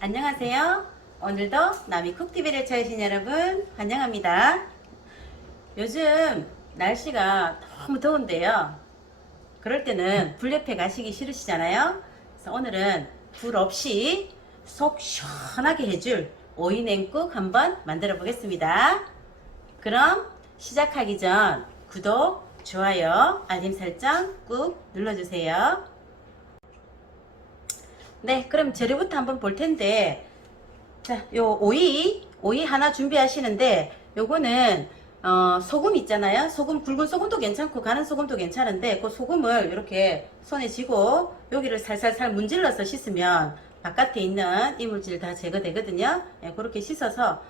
안녕하세요. 오늘도 나미 쿡TV를 찾으신 여러분 환영합니다. 요즘 날씨가 너무 더운데요. 그럴 때는 불 옆에 가시기 싫으시잖아요. 그래서 오늘은 불 없이 속 시원하게 해줄 오이냉국 한번 만들어 보겠습니다. 그럼 시작하기 전 구독, 좋아요, 알림 설정 꾹 눌러주세요. 네, 그럼 재료부터 한번 볼 텐데, 자, 요 오이, 오이 하나 준비하시는데, 요거는, 어, 소금 있잖아요. 소금, 굵은 소금도 괜찮고, 가는 소금도 괜찮은데, 그 소금을 이렇게 손에 쥐고, 여기를 살살살 문질러서 씻으면, 바깥에 있는 이물질 다 제거되거든요. 예, 그렇게 씻어서,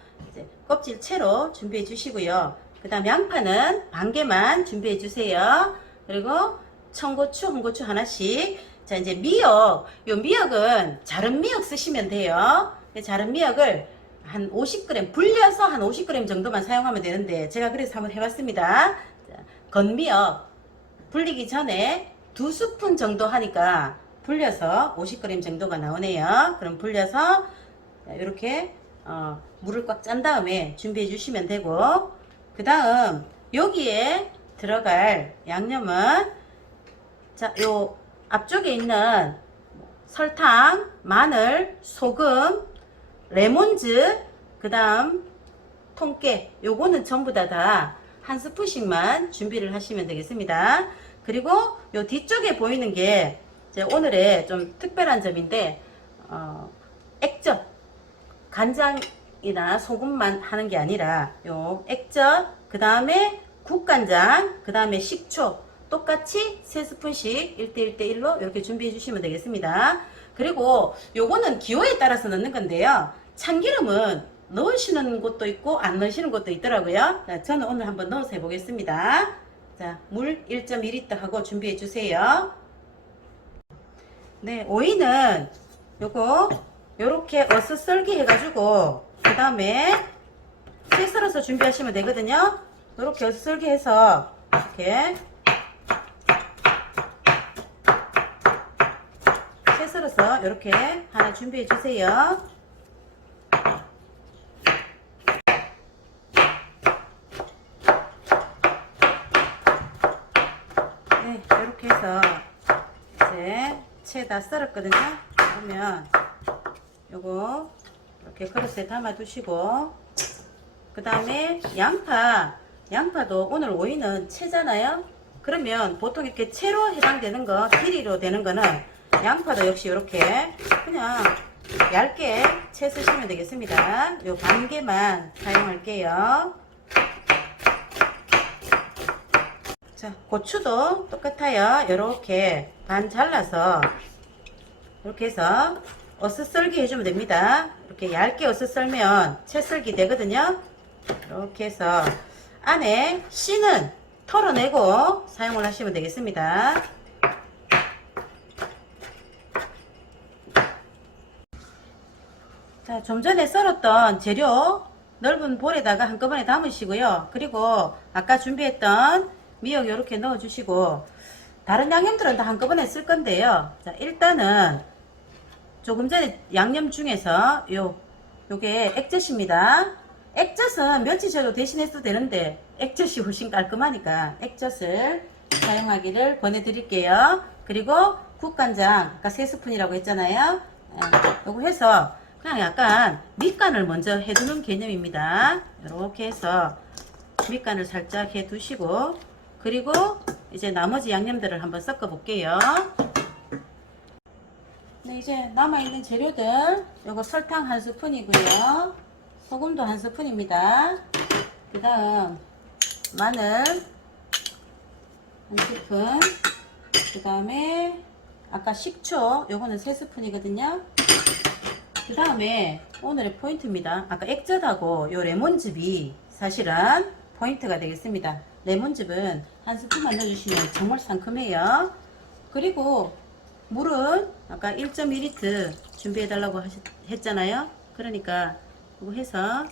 껍질 채로 준비해 주시고요. 그 다음 양파는 반 개만 준비해 주세요. 그리고 청고추, 홍고추 하나씩. 자, 이제 미역. 요 미역은 자른 미역 쓰시면 돼요. 자른 미역을 한 50g, 불려서 한 50g 정도만 사용하면 되는데, 제가 그래서 한번 해봤습니다. 자, 건미역. 불리기 전에 두 스푼 정도 하니까 불려서 50g 정도가 나오네요. 그럼 불려서 이렇게 어, 물을 꽉 짠 다음에 준비해 주시면 되고, 그 다음 여기에 들어갈 양념은 자, 요 앞쪽에 있는 설탕, 마늘, 소금, 레몬즙, 그 다음 통깨 요거는 전부 다 다 한 스푼씩만 준비를 하시면 되겠습니다. 그리고 요 뒤쪽에 보이는 게 오늘의 좀 특별한 점인데 어, 액젓 간장이나 소금만 하는 게 아니라 요 액젓 그 다음에 국간장 그 다음에 식초 똑같이 3스푼씩 1대1대1로 이렇게 준비해 주시면 되겠습니다. 그리고 요거는 기호에 따라서 넣는 건데요. 참기름은 넣으시는 곳도 있고 안 넣으시는 곳도 있더라고요. 자, 저는 오늘 한번 넣어서 해보겠습니다. 자, 물 1.2리터 하고 준비해 주세요. 네, 오이는 요거 요렇게 어슷 썰기 해가지고 그 다음에 채 썰어서 준비하시면 되거든요. 요렇게 어슷 썰기 해서 이렇게 채 썰어서 이렇게 하나 준비해 주세요. 네, 이렇게 해서 이제 채 다 썰었거든요. 그러면 요거 이렇게 그릇에 담아 두시고 그 다음에 양파 양파도 오늘 오이는 채잖아요. 그러면 보통 이렇게 채로 해당되는 거 길이로 되는 거는 양파도 역시 이렇게 그냥 얇게 채 쓰시면 되겠습니다. 요 반 개만 사용할게요. 자, 고추도 똑같아요. 이렇게 반 잘라서 이렇게 해서 어슷 썰기 해주면 됩니다. 이렇게 얇게 어슷 썰면 채 썰기 되거든요. 이렇게 해서 안에 씨는 털어내고 사용을 하시면 되겠습니다. 자, 좀 전에 썰었던 재료 넓은 볼에다가 한꺼번에 담으시고요. 그리고 아까 준비했던 미역 이렇게 넣어주시고 다른 양념들은 다 한꺼번에 쓸 건데요. 자, 일단은 조금 전에 양념 중에서 요 요게 액젓입니다. 액젓은 멸치젓도 대신해도 되는데 액젓이 훨씬 깔끔하니까 액젓을 사용하기를 권해드릴게요. 그리고 국간장 아까 3스푼이라고 했잖아요. 예, 요거 해서 그냥 약간 밑간을 먼저 해두는 개념입니다. 이렇게 해서 밑간을 살짝 해두시고 그리고 이제 나머지 양념들을 한번 섞어 볼게요. 네, 이제 남아있는 재료들 요거 설탕 한 스푼이고요. 소금도 한 스푼입니다. 그 다음 마늘 한 스푼 그 다음에 아까 식초 요거는 세 스푼이거든요. 그 다음에 오늘의 포인트입니다. 아까 액젓하고 요 레몬즙이 사실은 포인트가 되겠습니다. 레몬즙은 한 스푼만 넣어주시면 정말 상큼해요. 그리고 물은 아까 1.2리터 준비해달라고 하셨, 했잖아요. 그러니까 이거 해서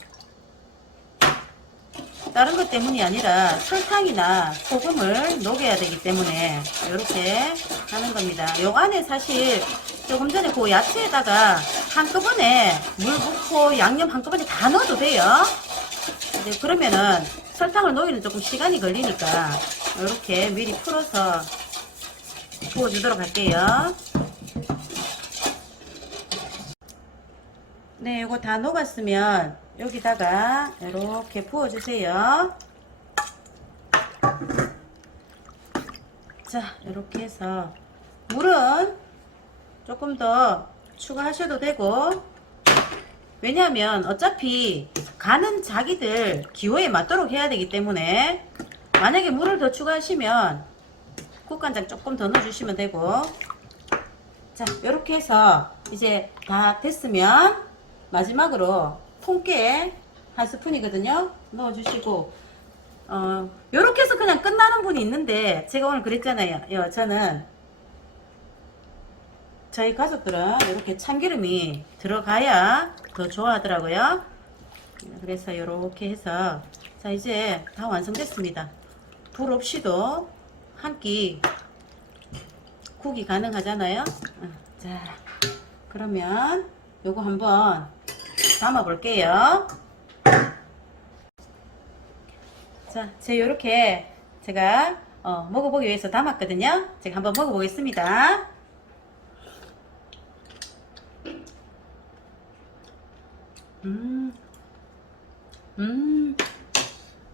다른 것 때문이 아니라 설탕이나 소금을 녹여야 되기 때문에 이렇게 하는 겁니다. 요 안에 사실 조금 전에 그 야채에다가 한꺼번에 물 붓고 양념 한꺼번에 다 넣어도 돼요. 이제 그러면은 설탕을 넣기는 조금 시간이 걸리니까 이렇게 미리 풀어서 부어주도록 할게요. 네, 이거 다 녹았으면 여기다가 이렇게 부어주세요. 자, 이렇게 해서 물은 조금 더 추가하셔도 되고 왜냐하면 어차피 간은 자기들 기호에 맞도록 해야 되기 때문에 만약에 물을 더 추가하시면 국간장 조금 더 넣어주시면 되고 자 이렇게 해서 이제 다 됐으면 마지막으로 통깨 한 스푼이거든요 넣어주시고 어 요렇게 해서 그냥 끝나는 분이 있는데 제가 오늘 그랬잖아요 요, 저는 저희 가족들은 이렇게 참기름이 들어가야 더 좋아하더라고요. 그래서 이렇게 해서 자 이제 다 완성됐습니다. 불 없이도 한 끼 국이 가능하잖아요. 어, 자 그러면 요거 한번 담아 볼게요. 자, 제 요렇게 제가 어, 먹어보기 위해서 담았거든요. 제가 한번 먹어보겠습니다. 음, 음,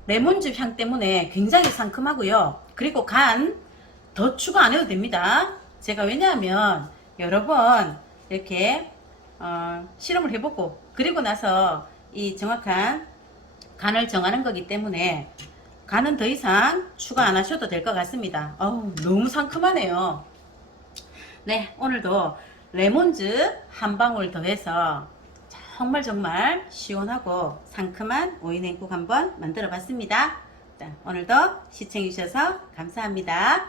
레몬즙 향 때문에 굉장히 상큼하고요. 그리고 간 더 추가 안 해도 됩니다. 제가 왜냐하면 여러 번 이렇게 어, 실험을 해보고 그리고 나서 이 정확한 간을 정하는 거기 때문에 간은 더 이상 추가 안 하셔도 될 것 같습니다. 어우, 너무 상큼하네요. 네, 오늘도 레몬즙 한 방울 더해서 정말 정말 시원하고 상큼한 오이냉국 한번 만들어 봤습니다. 자, 오늘도 시청해 주셔서 감사합니다.